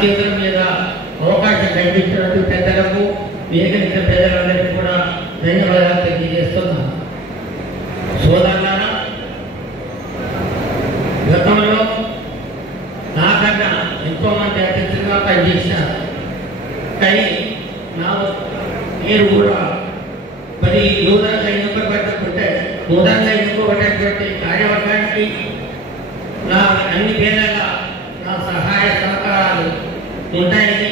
చేతుల మీద అవకాశం కల్పించినట్టు పెద్దలకు వేగనిక పెద్దలందరికీ కూడా ధన్యవాదాలు తెలియజేస్తున్నాను. సోదరులారా, గతంలో నాకన్నా ఎంతో మంది అతిథులుగా పనిచేశారు. కానీ నేను కూడా మరి నూతనంగా ఎన్నుకోబడ్డటువంటి కార్యవర్గానికి నా అన్ని వేళలా నా సహాయ సహకారాలు ఉంటాయని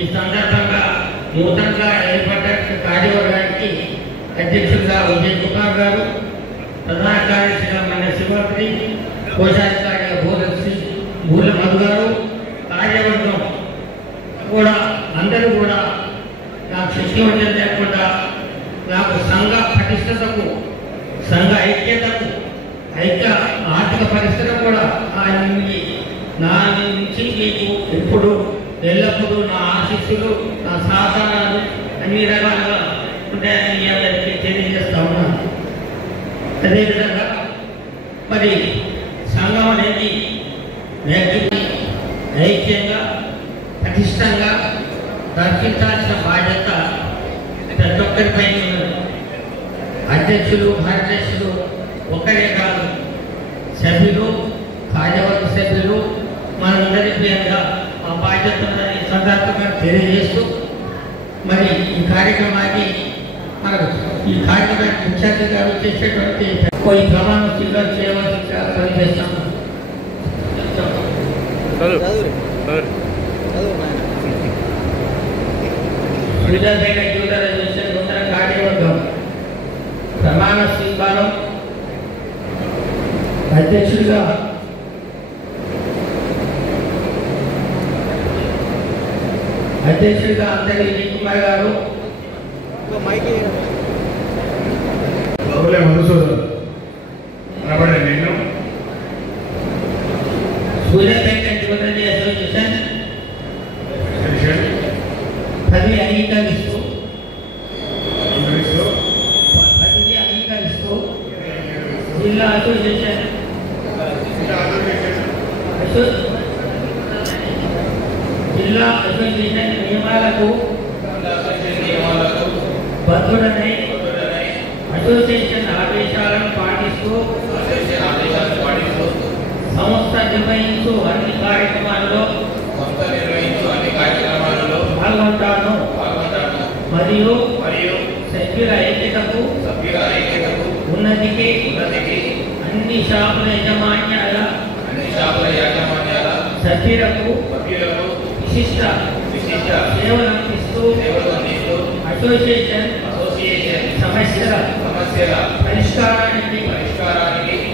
ఈ సందర్భంగా నూతనంగా ఏర్పడ్డ కార్యవర్గానికి అధ్యక్షులుగా విజయ్ కుమార్ గారు, ప్రధాన కార్యదర్శిగా మన శివరాత్రి, కోశాధికారిగా భూల మధు గారు, కార్యవర్గం కూడా అందరూ కూడా నాకు శక్తి వంచన లేకుండా నాకు సంఘ పటిష్టతకు, సంఘ ఐక్యతకు, ఆర్థిక పరిస్థితులు కూడా నా నుంచి మీకు ఎప్పుడు ఎల్లప్పుడూ నా ఆశీస్సులు, నా సహకారాలు అన్ని రకాలుగా ఉంటాయని మీ అందరికీ తెలియజేస్తా ఉన్నాను. అదేవిధంగా మరి సంఘం అనేది ఐక్యంగా పటిష్టంగా రక్షించాల్సిన బాధ్యత ప్రతి ఒక్కరిపై ఉన్నది. అధ్యక్షులు, కార్యదర్శులు ఒకరే కాదు, సభ్యులు, కార్యవర్గ సభ్యులు మనందరి పేరుగా ఆ బాధ్యతను సందర్భంగా తెలియజేస్తూ మరి ఈ కార్యక్రమానికి ముఖ్య అతిథిగా చేసేటువంటి కొన్ని ప్రమాణ స్వీకారం చేయవలసిందిగా పనిచేస్తాము. నూతన కార్యవర్గం ప్రమాణ స్వీకారం. అధ్యక్షుడిగా అందరి విజయ్ కుమార్ గారు, నేను సూర్యాపేట యువజన అసోసియేషన్ పదవి అంగీకరిస్తూ జిల్లా అసోసియేషన్ నియమాలకు బద్ధుడనై అసోసియేషన్ ఆదేశాలను పాటిస్తూ సంస్థ నిర్వహించు అన్ని కార్యక్రమాల్లో పాల్గొంటాను మరియు సభ్యుల ఐక్యతకు ఉన్నతికి అన్ని షాపుల యాజమాన్యాల సభ్యులకు విశిష్ట సేవలు అందిస్తూ అసోసియేషన్ సమస్యల పరిష్కారానికి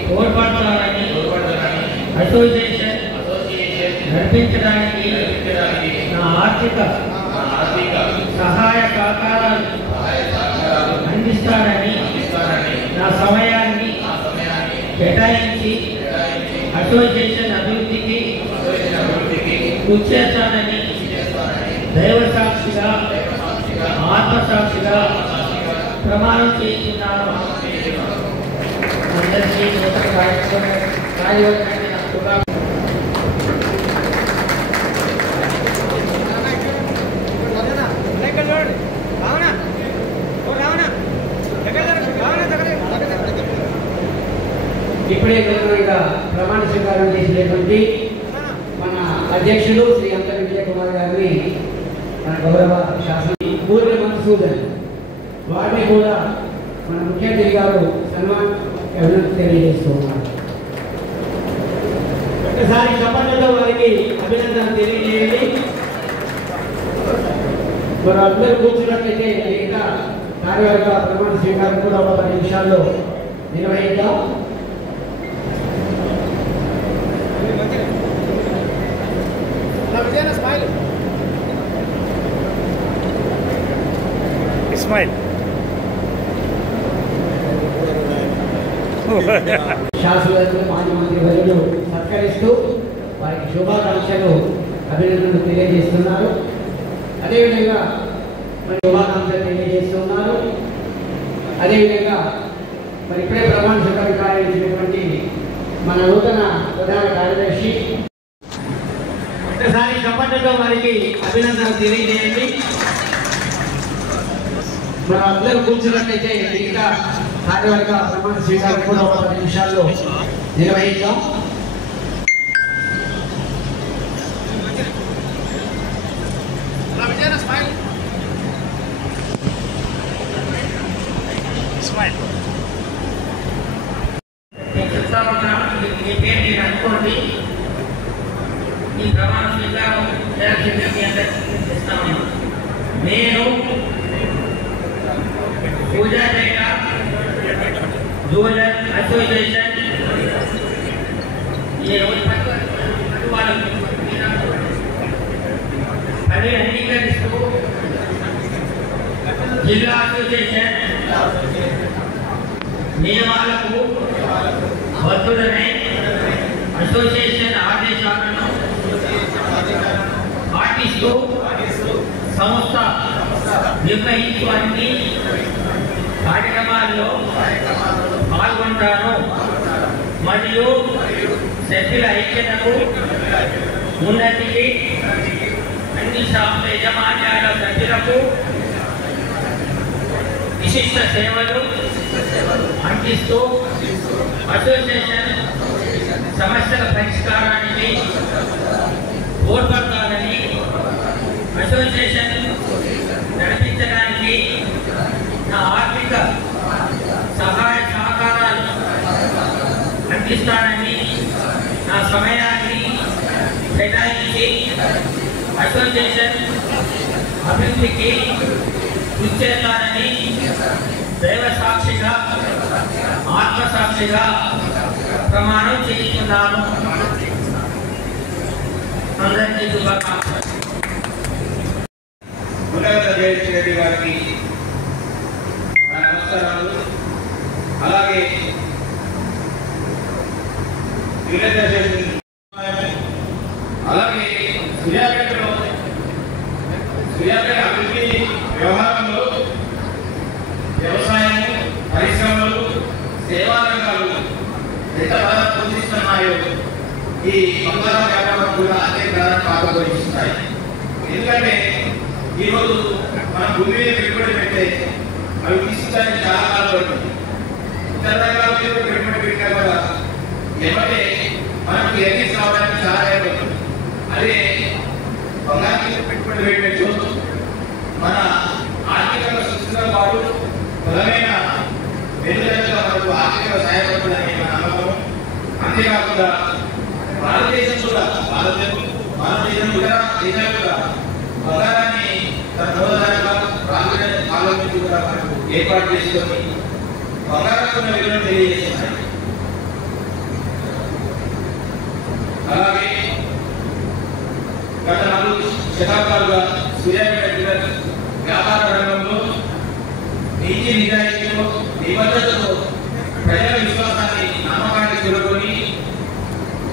తోడ్పడతానని అసోసియేషన్ నడిపించడానికి నా ఆర్థిక సహాయ సహకారాలు అందిస్తానని నా సమయాన్ని కేటాయించి అసోసియేషన్ అభివృద్ధికి కృషి చేస్తానని దైవ సాక్షిగా ఆత్మసాక్షిగా ప్రమాణం చేస్తున్నాను. అందరికీ నూతన కార్యవర్గాన్ని ఇప్పుడే ప్రమాణ స్వీకారం చేసినటువంటి మన అధ్యక్షులు శ్రీ అంతర్ విజయ్ కుమార్ గారిని మన గౌరవ శాసన పూర్ణ మధుసూదన్ వారిని కూడా మన ముఖ్య అతిథి గారు సన్మానం తెలియజేస్తూ ఉన్నారు. ఒకసారి చప్పట్లతో వారికి అభినందన తెలియజేయండి. మరి అందరూ కూర్చున్నట్లయితే ఇంకా కార్యవర్గ ప్రమాణ స్వీకారం కూడా ఒక 10 నిమిషాల్లో నిర్వహిద్దాం. ఇస్మాయిల్ శాసనసభ్యులు మాజీ మంత్రి వర్యులు సత్కరిస్తూ వారికి శుభాకాంక్షలు అభినందనలు తెలియజేస్తున్నారు. అదేవిధంగా మరి శుభాకాంక్షలు తెలియజేస్తున్నారు. అదేవిధంగా మరి ఇప్పుడే ప్రమాణ స్వీకారం కార్యక్రమించినటువంటి మన నూతన ప్రధాన కార్యదర్శి ఒకసారి చప్పట్లతో వారికి అభినందనలు తెలియజేయండి. మనం అందరూ కూర్చున్నట్లయితే మిగతా కార్యవర్గ ప్రమాణ స్వీకారం కూడా ఒక 10 నిమిషాల్లో నిర్వహిద్దాం. అనుకోండి ఈ ప్రమాణ స్వీకారం చేస్తాము. నేను పూజాపేట జూనియర్ అసోసియేషన్ అది అంగీకరిస్తూ జిల్లా అసోసియేషన్ నియమాలకు బద్దులనే అసోసియేషన్ ఆదేశాలను పాటిస్తూ సంస్థ నిర్వహించు అన్ని కార్యక్రమాల్లో పాల్గొంటాను మరియు సభ్యుల ఐక్యతకు ఉన్నతికి అన్ని షాపుల యజమాన్యాల సభ్యులకు విశిష్ట సేవలు అందిస్తూ అసోసియేషన్ సమస్యల పరిష్కారానికి తోడ్పడతానని అసోసియేషన్ నడిపించడానికి నా ఆర్థిక సహాయ సహకారాలు అందిస్తానని నా సమయాన్ని కేటాయించి అసోసియేషన్ అభివృద్ధికి కృషి చేస్తానని దైవ సాక్షిగా ఆత్మసాక్షిగా ప్రమాణం చేస్తున్నాను. అందరికీ శుభాకాంక్షలు. రెడ్డి గారికి నమస్కారాలు. అలాగే అలాగే సూర్యాపేట అభివృద్ధి వ్యవహారంలో వ్యవసాయం, పరిశ్రమలు, సేవా రంగాలు ఎంత బాగా పొందిస్తున్నాయో ఈ బంగారం వ్యాపారం కూడా అదే ప్రధాన పాత్ర పోషిస్తున్నాయి. ఎందుకంటే ఈరోజు మన భూమి మీద పెట్టుబడి పెడితే అవి తీసుకోవడానికి చాలా కాలం పడుతుంది. ఇతర రంగాల మీద పెట్టుబడి పెట్టినా కూడా ఏమంటే మనకు ఎర్నింగ్స్ రావడానికి చాలా అయిపోతుంది. అదే బంగారం మీద పెట్టుబడి పెట్టచ్చు మన ఆర్థికంగా సుస్థిరంగా పాటు బలమైన మెరుగుదలగా మనకు ఆర్థికంగా సహాయపడుతుందని మన నమ్మకం. అంతేకాకుండా భారతదేశం కూడా భారతదేశం కూడా దేశాలు కూడా బంగారాన్ని తన మూలధారంగా కాలం నుంచి కూడా మనకు ఏర్పాటు చేసుకొని బంగారం విలువను తెలియజేస్తున్నాయి. అలాగే గత 4 శతాబ్దాలుగా సూర్యాపేట జిల్లా వ్యాపార రంగంలో నీతి నిజాయితీతో నిబద్ధతతో ప్రజల విశ్వాసాన్ని నమ్మకాన్ని చూరుకొని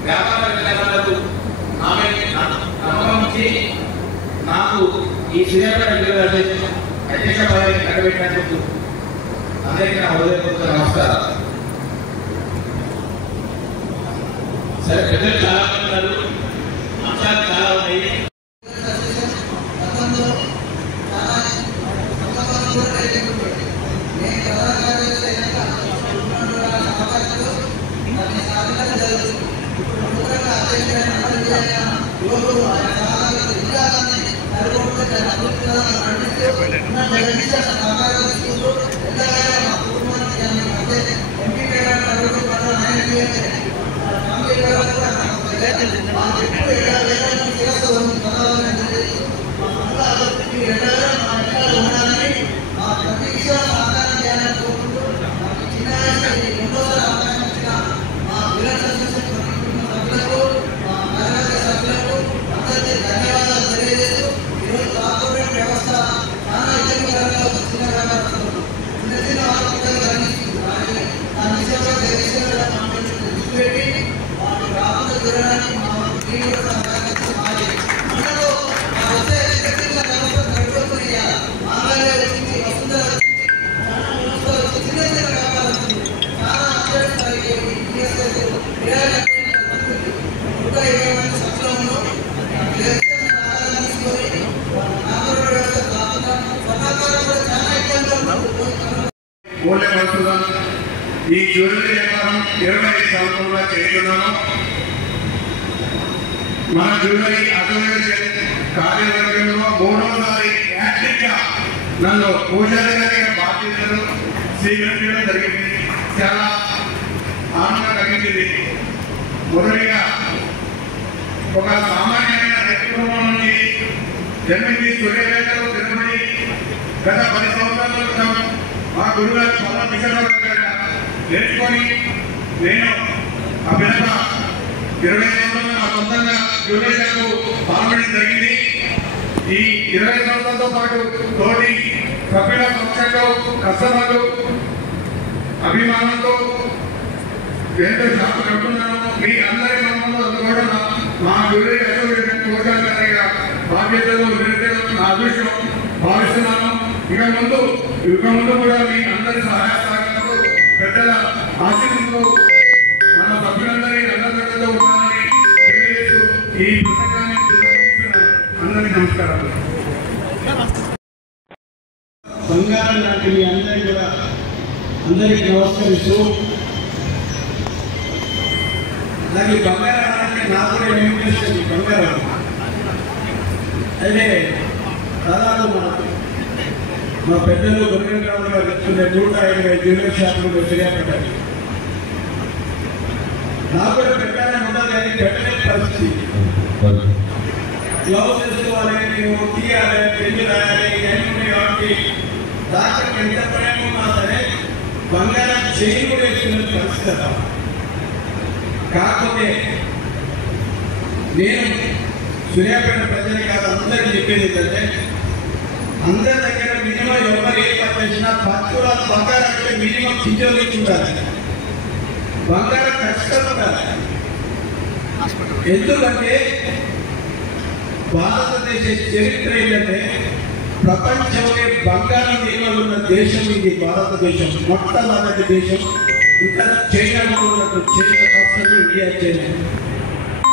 వ్యాపార విధానాలకు నమ్మకం ఇచ్చి నాకు ఈ సూర్యాపేట జిల్లా అధ్యక్ష పదవిని కట్టబెట్టినందుకు అందరికీ నా హృదయపూర్వక నమస్కారం. సరే, ప్రజలు చాలా మంది ఉన్నారు, అంశాలు చాలా ఉన్నాయి. Gracias. ఓన్లే మసూదన్. ఈ జ్యువెలరీ వ్యాపారం 25 సంవత్సరాలుగా చేస్తున్నాను. మన జ్యువెలరీ అసోసియేషన్ కార్యవర్గంలో 3వసారి యాక్టివ్గా నన్ను కోశాధికారిగా బాధ్యతలు స్వీకరించడం జరిగింది. చాలా ఆనందం కలిగింది. మొదటిగా ఒక సామాన్యమైన రైతు కుటుంబం నుండి జన్మించి సూర్యపేటలో జన్మడి గత 10 సంవత్సరాల క్రితం మా గురుగారు చాలా మిషన్ నేర్చుకొని నేను ఆ పిల్లల 20 సంవత్సరాలు నా సొంతంగా జ్యువెలరీలకు పాల్గొనడం జరిగింది. ఈ 20 సంవత్సరాలతో పాటు తోటి సభ్యుల పక్షంలో కస్టమర్లు అభిమానంతో ఎంతో షాపు కడుతున్నాను. మీ అందరి మనలో కూడా మా జ్యువెలరీ అసోసియేషన్ కోశాధికారిగా బాధ్యతలు నిర్వహించడం నా అదృష్టం భావిస్తున్నాను. ఇక ముందు కూడా మీ అందరి సహాయ సహకారాలు పెద్దల ఆశీస్సులతో మన సభ్యులందరి అందరితో ఉండాలని తెలియజేస్తూ ఈ పుస్తకాన్ని అందరికీ నమస్కారాలు. బంగారం లాంటి మీ అందరికీ కూడా అందరికీ నమస్కరిస్తూ, నాకు ఈ బంగారం అంటే నాకు కూడా ఏమిస్తుంది బంగారం అయితే దాదాపు మా పెద్దలు గొర్రెంగారు గారు చెప్తుండే 150 జ్యువెలరీ షాపులు సూర్యాపేటకి నాకు కూడా పెట్టాలని ఉండదు, కానీ పెట్టలేని పరిస్థితి. గ్లౌజ్ వేసుకోవాలి, మేము తీయాలి, పెళ్లి రాయాలి, ఇవన్నీ ఉన్నాయి కాబట్టి డాక్టర్కి ఎంత ప్రేమ ఉన్నా సరే బంగారం చేయి కూడా వేసుకునే పరిస్థితి. కాకపోతే నేను సూర్యాపేట ప్రజలు కాదు అందరికీ చెప్పేది ఏంటంటే, అందరి దగ్గర మినిమం ఎవరు ఏ పని చేసినా 10 తులాల బంగారం అంటే మినిమం కింజోలికి ఉండాలి, బంగారం ఖచ్చితంగా ఉండాలి. ఎందుకంటే భారతదేశ చరిత్ర ఏంటంటే ప్రపంచంలో బంగారం నిల్వలు ఉన్న దేశం ఇది భారతదేశం, మొట్టమొదటి దేశం. ఇంకా చైనాలో ఉన్నట్టు చైనా రాష్ట్రంలో ఇండియా చైనా.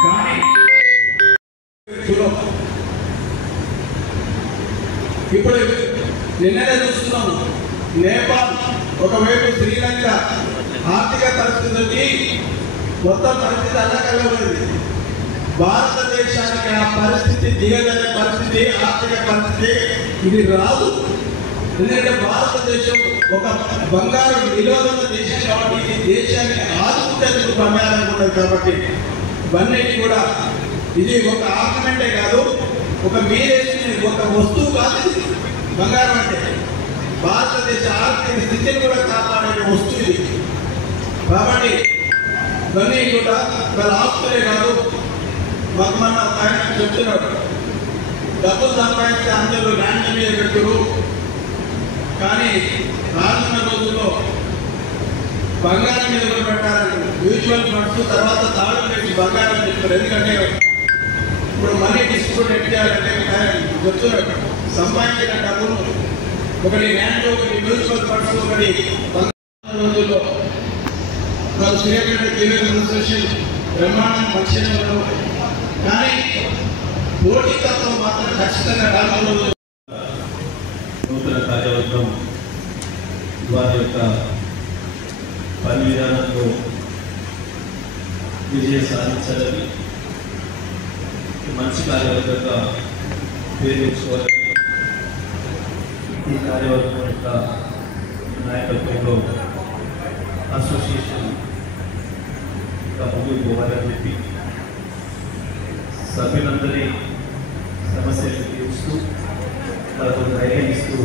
కానీ ఇప్పుడు నిన్ననే చూస్తున్నాము, నేపాల్ ఒకవైపు శ్రీలంక ఆర్థిక పరిస్థితి మొత్తం పరిస్థితి అల్లకల్లో ఉంది. భారతదేశానికి ఆ పరిస్థితి దిగజారే పరిస్థితి, ఆర్థిక పరిస్థితి ఇది రాదు. ఎందుకంటే భారతదేశం ఒక బంగారం నిరోధక దేశం కాబట్టి ఈ దేశాన్ని ఆదుకుంటేందుకు బంగారం ఉంటుంది. కాబట్టి ఇవన్నీ కూడా ఇది ఒక ఆర్నమెంటే కాదు, ఒక మీరేసిన ఒక వస్తువు కాదు. ఇది బంగారం అంటే భారతదేశ ఆర్థిక స్థితిని కూడా కాపాడే వస్తువు ఇది. కాబట్టి ఇవన్నీ కూడా వాళ్ళ ఆస్తులే కాదు. మాకు మన ఆయన చెప్తున్నాడు, డబ్బులు సంపాదించి అందరూ ల్యాండ్ మీద పెట్టురు, కానీ రానున్న రోజుల్లో బంగారం మీద కూడా పెట్టాలని మ్యూచువల్ ఫండ్స్ తర్వాత తాళం పెట్టి బంగారం చెప్తారు. ఎందుకంటే ఇప్పుడు మనీ డిస్ట్రిబ్యూట్ ఎట్ చేయాలంటే చెప్తున్నాడు, సంపాదించిన డబ్బులు ఒకటి ల్యాండ్, ఒకటి మ్యూచువల్ ఫండ్స్, ఒకటి బంగారం రోజుల్లో వాళ్ళు సూర్యాపేట జ్యువెలరీ అసోసియేషన్ బ్రహ్మాండం పక్షంలో, కానీ పోటీతత్వం మాత్రం ఖచ్చితంగా రానున్న నూతన కార్యవర్గం వారి యొక్క పని విధానంలో విజయం సాధించాలని, మంచి కార్యవర్గంగా పేరు తెచ్చుకోవాలని ఈ కార్యవర్గం యొక్క నాయకత్వంలో అసోసియేషన్ ముందుకు పోవాలని చెప్పి సభ్యులందరి సమస్యలు తీరుస్తూ వాళ్ళకు ధైర్యం ఇస్తూ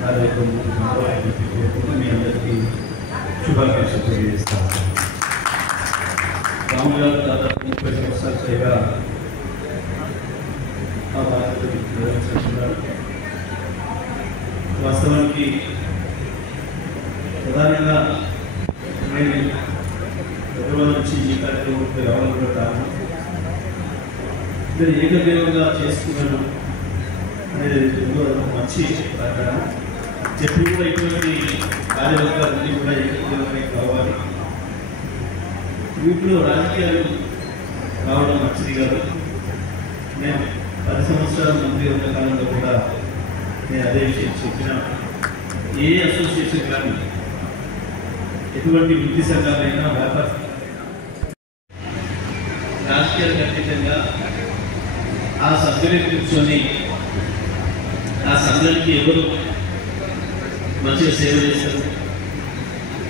వారి యొక్క మీ అందరికీ శుభాకాంక్షలు తెలియజేస్తాను. రాములు గారు దాదాపు 30 సంవత్సరాల పైగా ఆ బాధ్యతలు నిర్వహించుతున్నారు. వాస్తవానికి ప్రధానంగా నేను గౌరవం నుంచి ఈ కార్యక్రమంపై రావాలన్న కారణం నేను ఏకదేవంగా చేసుకున్నాను అనేది మంచి ప్రకారం. ఎప్పుడు కూడా ఇటువంటి కార్యవర్గాలన్నీ కూడా ఏకదేవంగా కావాలి. వీటిలో రాజకీయాలు రావడం మంచిది కాదు. నేను 10 సంవత్సరాల మంత్రి ఉన్న కాలంలో కూడా నేను అదే విషయం చెప్పిన ఏ అసోసియేషన్ కానీ ఎటువంటి వృత్తి సంఘాలైనా వ్యాపార రాజకీయాలకు అతీతంగా ఆ సభ్యులు కూర్చొని ఆ సంఘానికి ఎవరు మంచిగా సేవ చేస్తారు,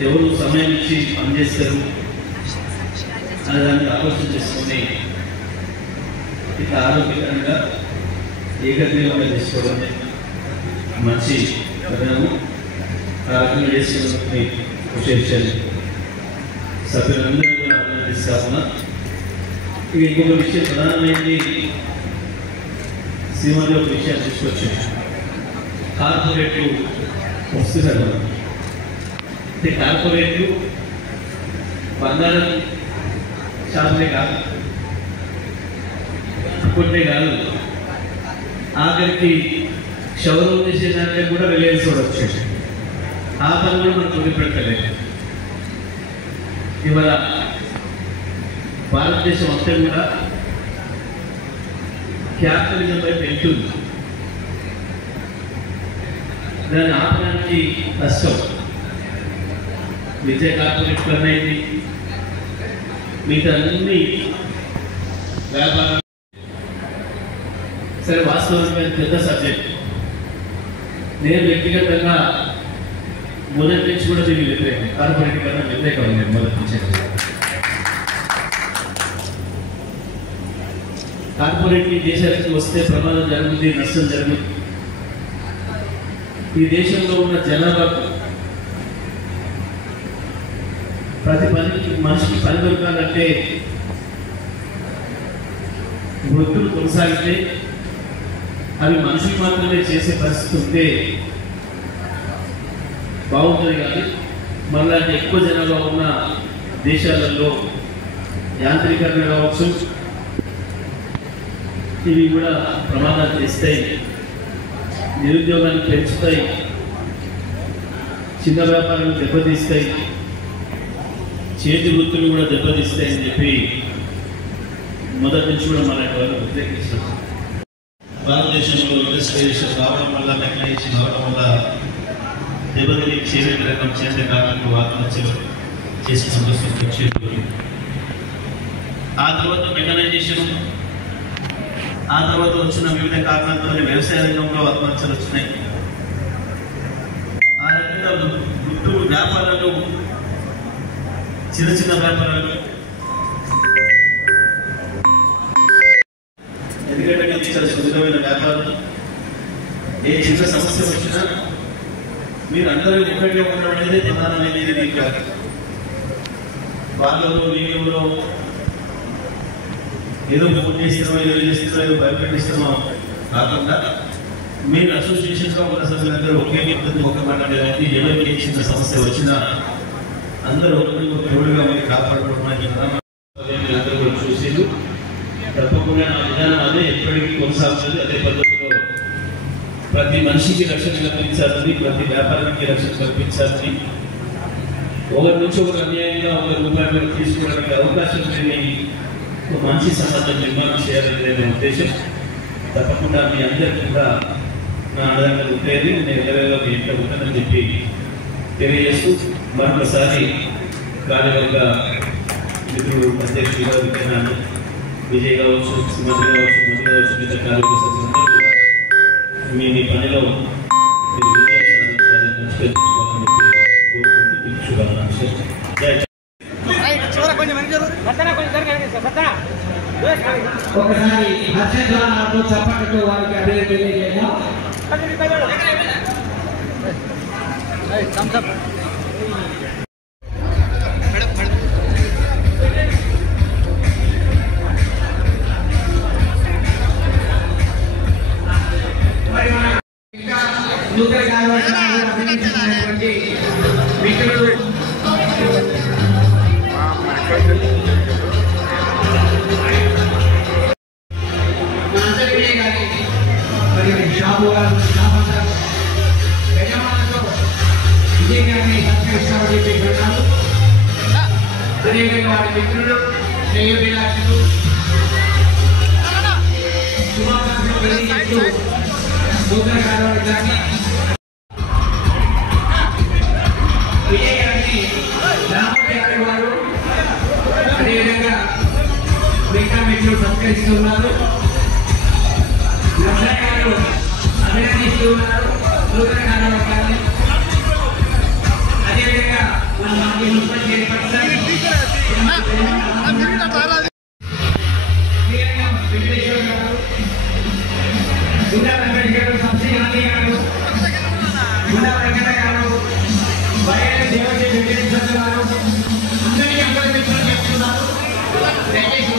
ఎవరు సమయం ఇచ్చి పనిచేస్తారు అనే దాన్ని ఆలోచన చేసుకొని ఇట్లా ఆరోగ్యకరంగా ఏకగ్రీవంగా చేసుకోవడం మంచి విధానము. ఆ రకంగా చేసుకుని విశేషాలు సభ్యులందరూ కూడా అభినందిస్తా ఉన్నా. ఇక ఇంకొక విషయం ప్రధానమైనది శ్రీమంలో ఒక విషయాన్ని తీసుకొచ్చాను. కార్పొరేట్లు వస్తున్నారు. అంటే కార్పొరేట్లు బంగారం షాపులే కాదు, కొట్టే కాదు, ఆఖరికి క్షవరం చేసేదానికి కూడా రిలయన్స్ కూడా వచ్చేది. ఆ పని కూడా మనం వదిలిపెట్టలేదు. ఇవాళ భారతదేశం అంతా కూడా క్యాపిటలిజం వైపు వెళ్తుంది. దాన్ని ఆపడానికి కష్టం. విజయ కార్పొరేట్ అనేది మిగతా అన్ని వ్యాపారం సరే వాస్తవానికి పెద్ద సబ్జెక్ట్. నేను వ్యక్తిగతంగా మొదటి నుంచి కూడా దీనికి వ్యతిరేకం, కార్పొరేట్ కన్నా వ్యతిరేకం. నేను మొదటి నుంచి కార్పొరేట్ ఈ దేశానికి వస్తే ప్రమాదం జరుగుతుంది, నష్టం జరుగుతుంది. ఈ దేశంలో ఉన్న జనాభాకు ప్రతి మనిషికి పని దొరకాలంటే వృత్తులు కొనసాగితే అవి మనుషులు మాత్రమే చేసే పరిస్థితి ఉంటే బాగుంటుంది. కానీ మళ్ళీ ఎక్కువ జనాభా ఉన్న దేశాలలో యాంత్రీకరణ కావచ్చు, ఇవి కూడా ప్రమాదాలు తెస్తాయి, నిరుద్యోగాన్ని పెంచుతాయి, చిన్న వ్యాపారాలు దెబ్బతీస్తాయి, చేతి వృత్తులు కూడా దెబ్బతీస్తాయని చెప్పి మొదటి నుంచి కూడా మన వాళ్ళు వ్యతిరేకించారు. భారతదేశంలో ఇండస్ట్రియలైజేషన్ రావడం వల్ల, మెకనైజేషన్ రావడం వల్ల దెబ్బతిని చేతి రకం చేసే కాలంలో ఆత్మహత్యలు చేసే సమస్య వచ్చేది. ఆ తర్వాత మెకనైజేషన్, ఆ తర్వాత వచ్చిన వివిధ కారణాలతో వ్యవసాయ రంగంలో ఆత్మహత్యలు వచ్చినాయి. ఆ రకంగా వృత్తులు, వ్యాపారాలు, చిన్న చిన్న వ్యాపారాలు, ఎందుకంటే ఇది చాలా సుదృఢమైన వ్యాపారం. ఏ చిన్న సమస్య వచ్చినా మీరు అందరూ ఒకటిగా ఉండడం అనేది ప్రధానమైనది. మీకు వాళ్ళలో వీళ్ళలో ఏదో ఫోన్ చేస్తున్నామో, ఏదో చేస్తున్నామో, ఏదో భయపెట్టిస్తున్నామో కాకుండా మీరు అసోసియేషన్గా ఉన్న సభ్యులందరూ ఒకే పద్ధతి, ఒక మాట్లాడేదానికి ఎవరికి ఏ చిన్న సమస్య వచ్చినా అందరూ ఒకరికి తోడుగా మీరు కాపాడుకోవడం అందరూ కూడా చూసేది. తప్పకుండా ఆ విధానం అదే ఎప్పటికీ కొనసాగుతుంది. అదే పద్ధతిలో ప్రతి మనిషికి రక్షణ కల్పించాలని, ప్రతి వ్యాపారానికి రక్షణ కల్పించాలని, ఒకరి నుంచి ఒకరు అన్యాయంగా ఒక రూపాయలు తీసుకోవడానికి అవకాశం లేని ఒక మంచి సమాజం నిర్మాణం చేయాలనే ఉద్దేశం. తప్పకుండా మీ అందరికీ కూడా నా అండదండలు ఉంటాయని, నేను ఎల్లవేళ మీ ఇంట్లో ఉంటానని చెప్పి తెలియజేస్తూ మరొకసారి కార్యవర్గ మిత్రుడు అధ్యక్షుడు గారు విజ్ఞానాన్ని విజయ్ కావచ్చు, సుమతి కావచ్చు, మధు కావచ్చు, మిగతా కార్యవర్గ సభ్యులందరూ కూడా మీ పనిలో మీరు విజయాన్ని సాధించాలని కోరుకుంటూ శుభాకాంక్షలు. ఒకసారి హర్షధ్వానాలతో చప్పట్లతో వారికి అభివృద్ధి తెలియజేద్దాం. నూతన కార్యవర్గాలను అభినందించినటువంటి మిత్రులు షాపు గారు, యజమానులతో విజయాన్ని సత్కరిస్తామని చెప్పేస్తున్నాను. అదేవిధంగా వారి మిత్రులు, శ్రేయోభిలాషులు శుభాకాంక్షలు తెలియజేస్తూ నూతన కార్యవర్గాన్ని సత్కరిస్తున్నారు. నర్సయ్య గారు అభినందిస్తున్నారు నూతన కార్యవర్గాన్ని. అదేవిధంగా మన మాజీ మున్సిపల్ చైర్పర్సన్ వెంకటేశ్వర గారు, గుండా వెంకటేశ్వర గారు, సంశ్రీ గాంధీ గారు, గుండా వెంకట గారు, వైఎస్ దేవశ్రీ వెంకటేశ్వర గారు అందరికీ అభినందనలు చెప్తున్నారు. దయచేసి